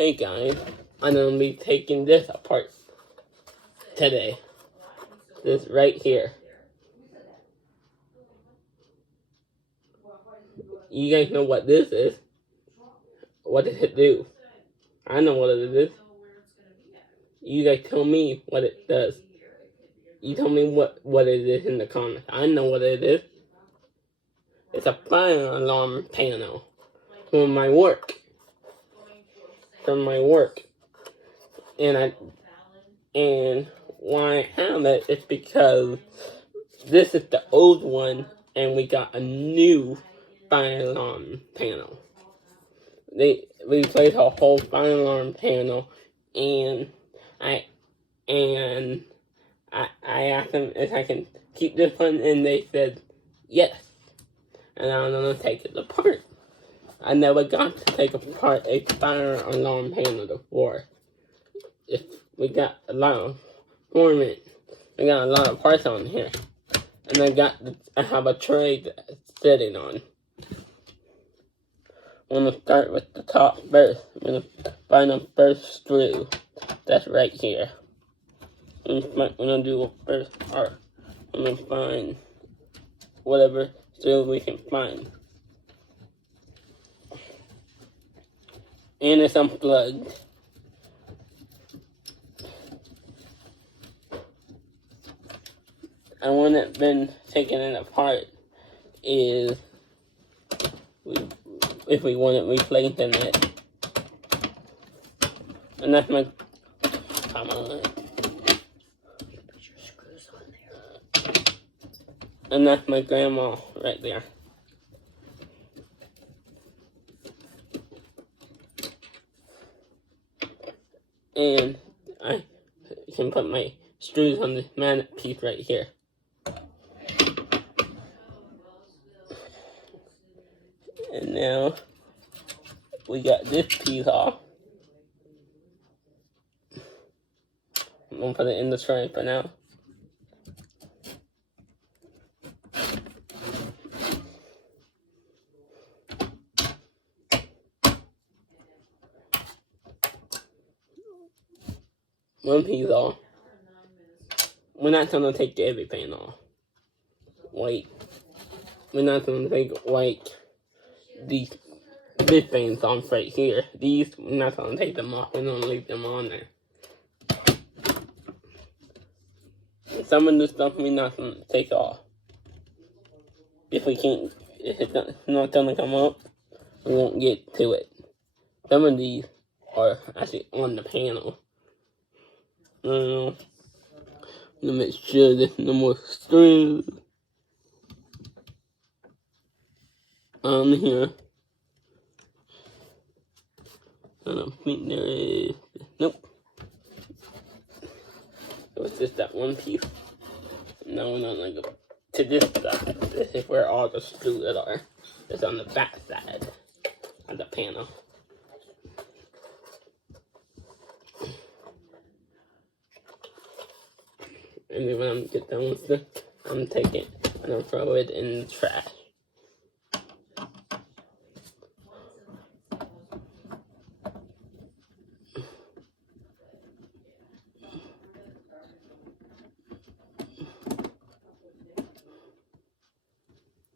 Hey guys, I'm gonna be taking this apart today. This right here. You guys know what this is. What does it do? I know what it is. You guys tell me what it does. You tell me what it is in the comments. I know what it is. It's a fire alarm panel from my work. And why I have it is because this is the old one and we got a new fire alarm panel. They replaced a whole fire alarm panel, and I asked them if I can keep this one, and they said yes. And I'm gonna take it apart. I never got to take apart a fire alarm panel before. We got a lot of ornament. We got a lot of parts on here, and I have a tray that's sitting on. I'm gonna start with the top first. I'm gonna find the first screw that's right here. I'm gonna do a first part. I'm gonna find whatever screw we can find. And it's unplugged. I wouldn't been taking it apart is if we wanted replacing it. And that's my come on. Put your screws on there. And that's my grandma right there. And I can put my screws on this magnet piece right here. And now we got this piece off. I'm gonna put it in the tray for now. One piece off. We're not gonna take everything off. Wait. We're not gonna take like this thing's off right here. These, we're not gonna take them off. We're gonna leave them on there. Some of the stuff we're not gonna take off. If it's not gonna come up, we won't get to it. Some of these are actually on the panel. I'm gonna make sure there's no more screws on here. I don't think there is. Nope. So it's just that one piece. Now we're not gonna go to this side. This is where all the screws are. It's on the back side of the panel. And then when I get done with this, I'm gonna take it and I'll throw it in the trash.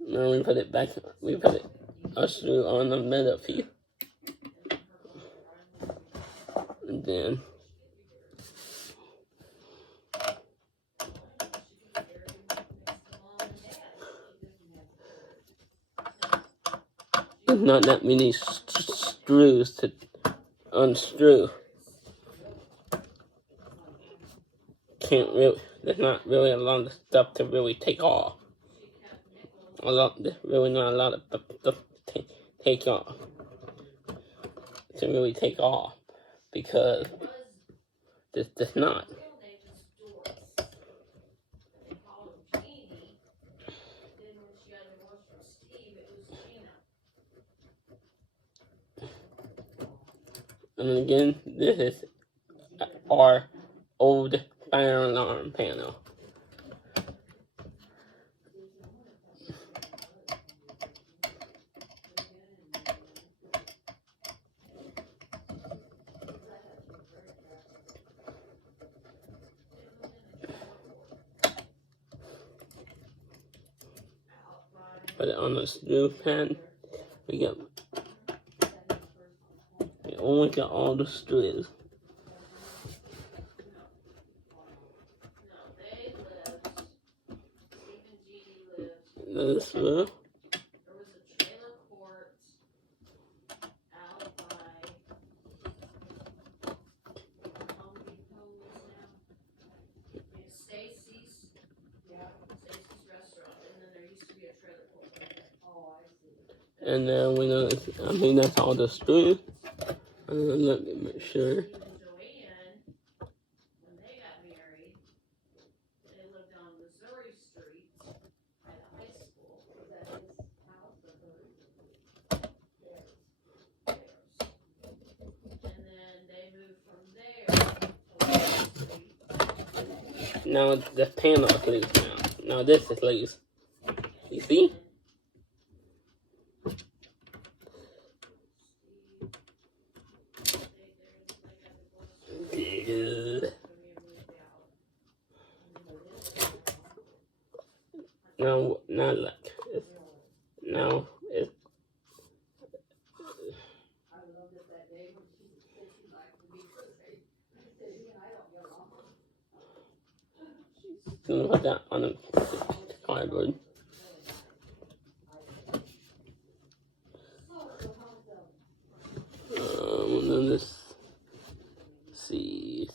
Now we put it back, a screw on the middle piece. And then there's not that many screws to unscrew. There's not really a lot of stuff to really take off. There's really not a lot of stuff to take off. To really take off. Because this does not. And again, this is our old fire alarm panel. put it on the screw pad. We only got all the screws. This will. And then we know, that's all the screws. And then let me make sure. Now the panel is loose now. Now this is loose. You see? Now look. Now it's gonna put that on the cardboard. And then this. See.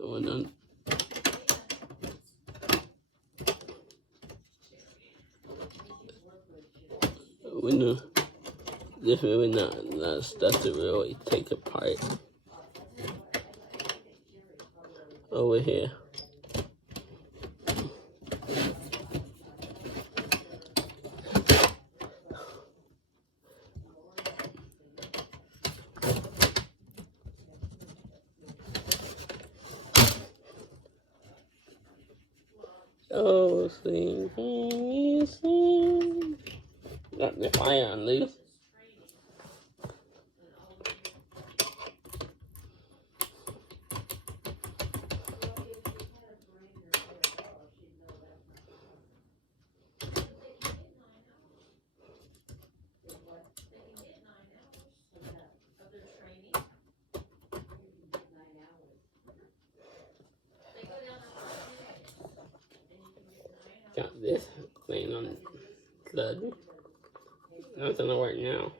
We're done. We know this really not stuff to really take apart over here. Oh, sing, got the fire on loose. Got this laying on blood. Not gonna work now.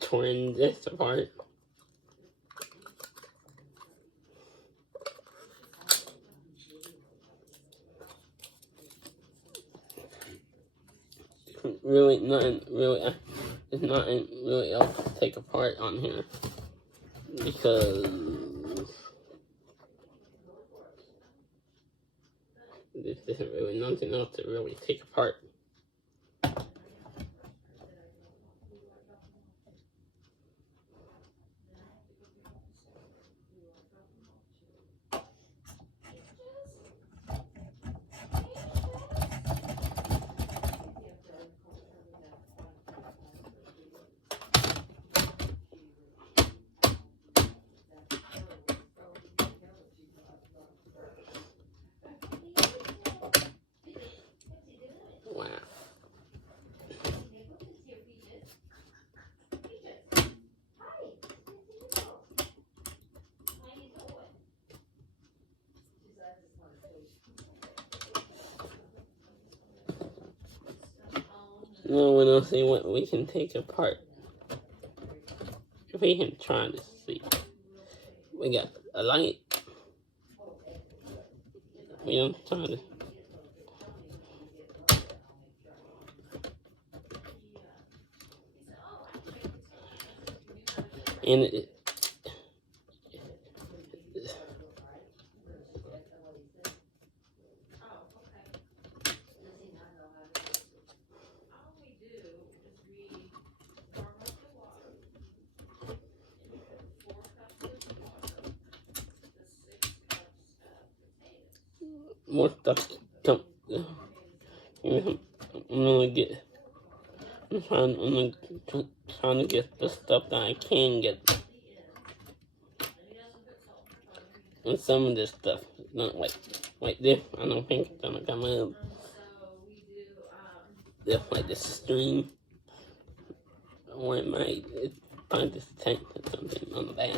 Torn this apart. Really, it's not really else to take apart on here because this isn't really nothing else to really take apart. No, we don't see what we can take apart. If we can try to see. We got a light. We don't try to. And it, more stuff come. I'm gonna get. I'm trying to get the stuff that I can get. And some of this stuff is not like this. I don't think it's gonna come up. Just like this string. Or it might. It's probably just tank or something on the back.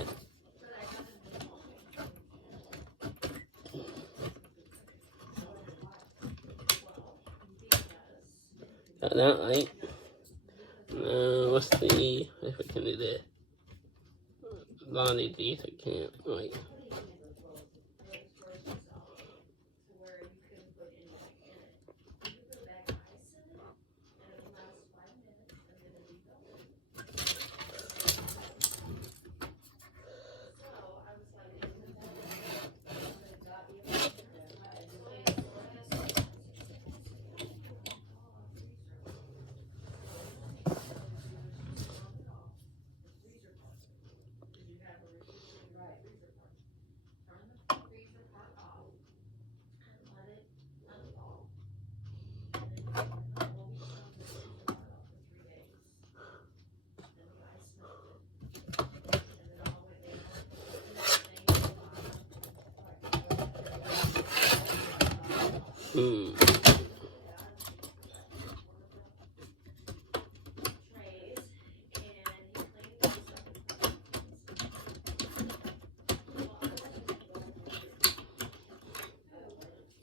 Got that light. Let's see if we can do this. A lot of these I can't. Like.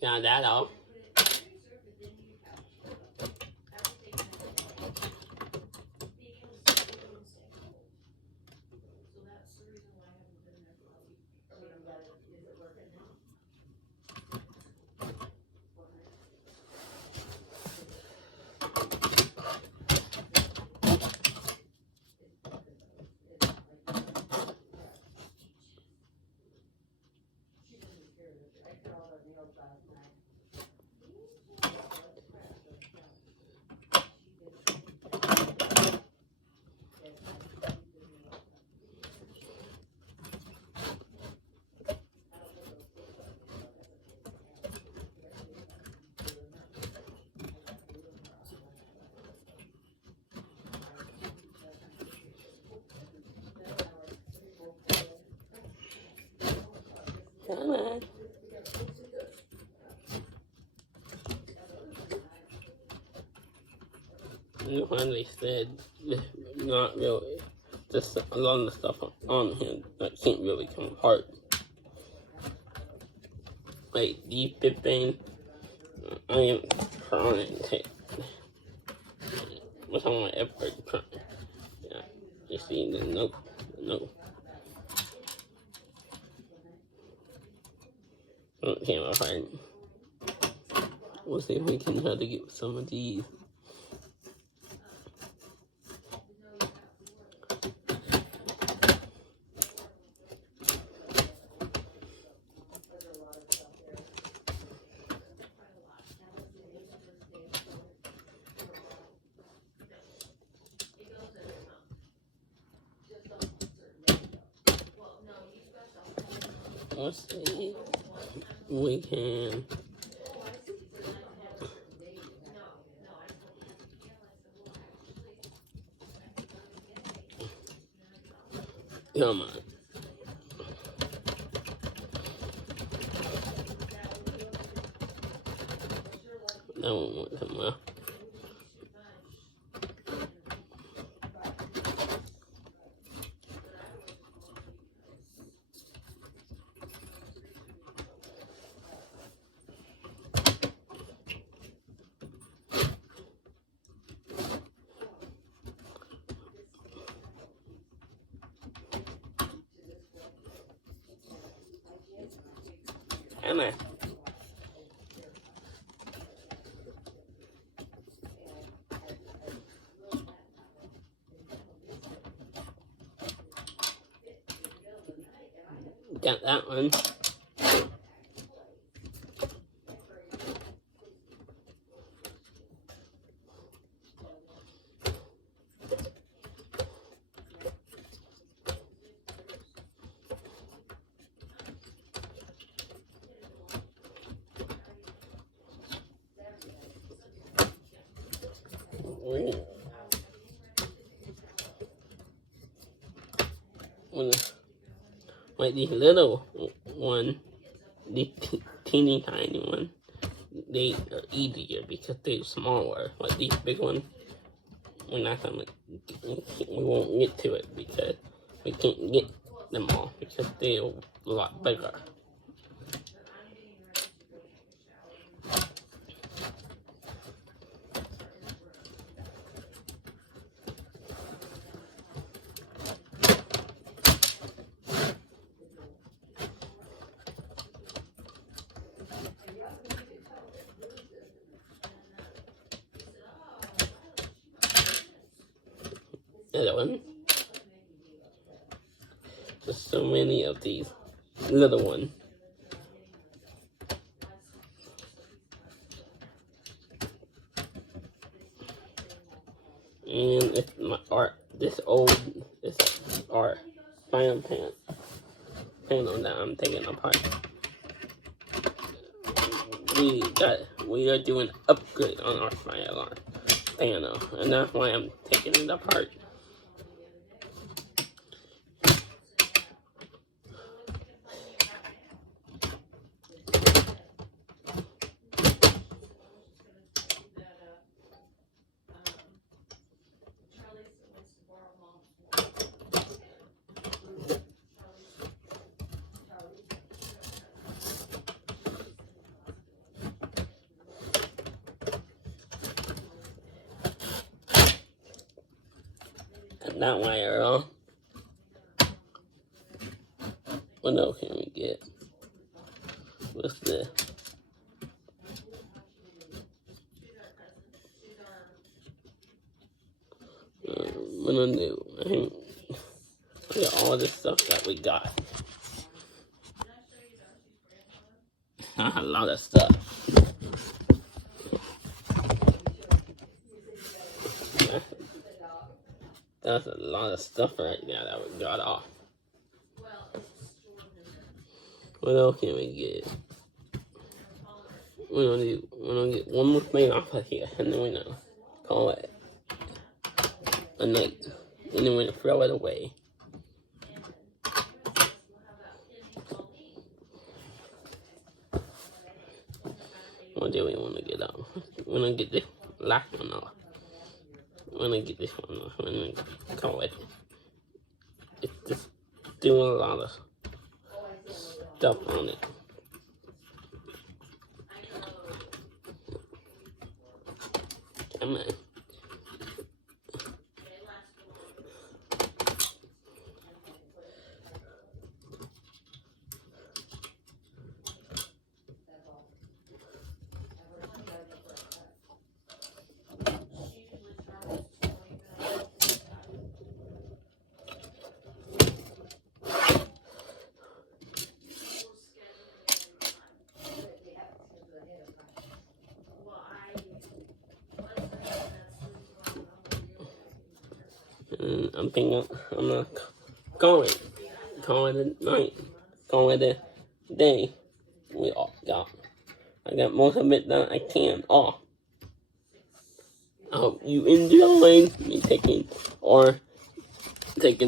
Got that off. Come on. You finally said not really. Just a lot of the stuff on here that can't really come apart. Like these 15, I am trying to. What's on my effort trying? Yeah, you see the nope. It came apart. We'll see if we can try to get some of these. Let's see. We can. Come on. That one won't come out. Come on. Got that one. Ooh. Like these little one, these teeny tiny one, they are easier because they're smaller. Like these big ones, we're not gonna, we won't get to it because we can't get them all because they're a lot bigger. Another one. There's so many of these little ones. And it's my art. This art final panel that I'm taking apart. We are doing an upgrade on our fire alarm panel, and that's why I'm taking it apart. Cut that wire off. What else can we get? What's this? What do I do? I think look at all this stuff that we got. A lot of stuff. That's a lot of stuff right now that we got off. What else can we get? We're gonna get one more thing off of here, and then we're gonna call it a night. And then we're gonna throw it away. What do we want to get off? We're gonna get this last one off. We're gonna get this one off. We're gonna call it. It's just doing a lot of stuff on it. Come on. And I'm thinking I'm gonna call it a night, call it a day. We all got. I got most of it that I can off. I hope you enjoyed me taking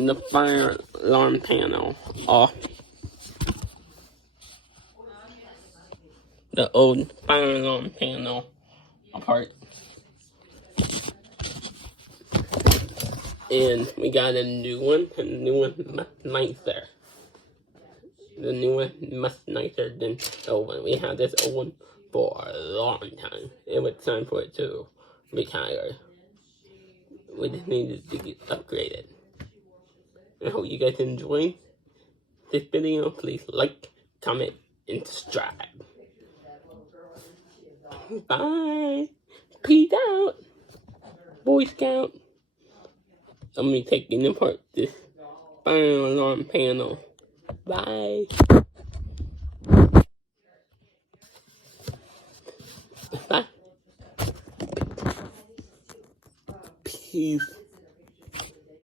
the fire alarm panel off. The old fire alarm panel apart. And we got a new one, and the new one much nicer. The new one much nicer than the old one. We had this old one for a long time. It was time for it to retire. We just needed to get upgraded. I hope you guys enjoyed this video. Please like, comment, and stride. Bye. Peace out, Boy Scout. I'm gonna take taking apart this fire alarm panel. Bye. Bye. Peace.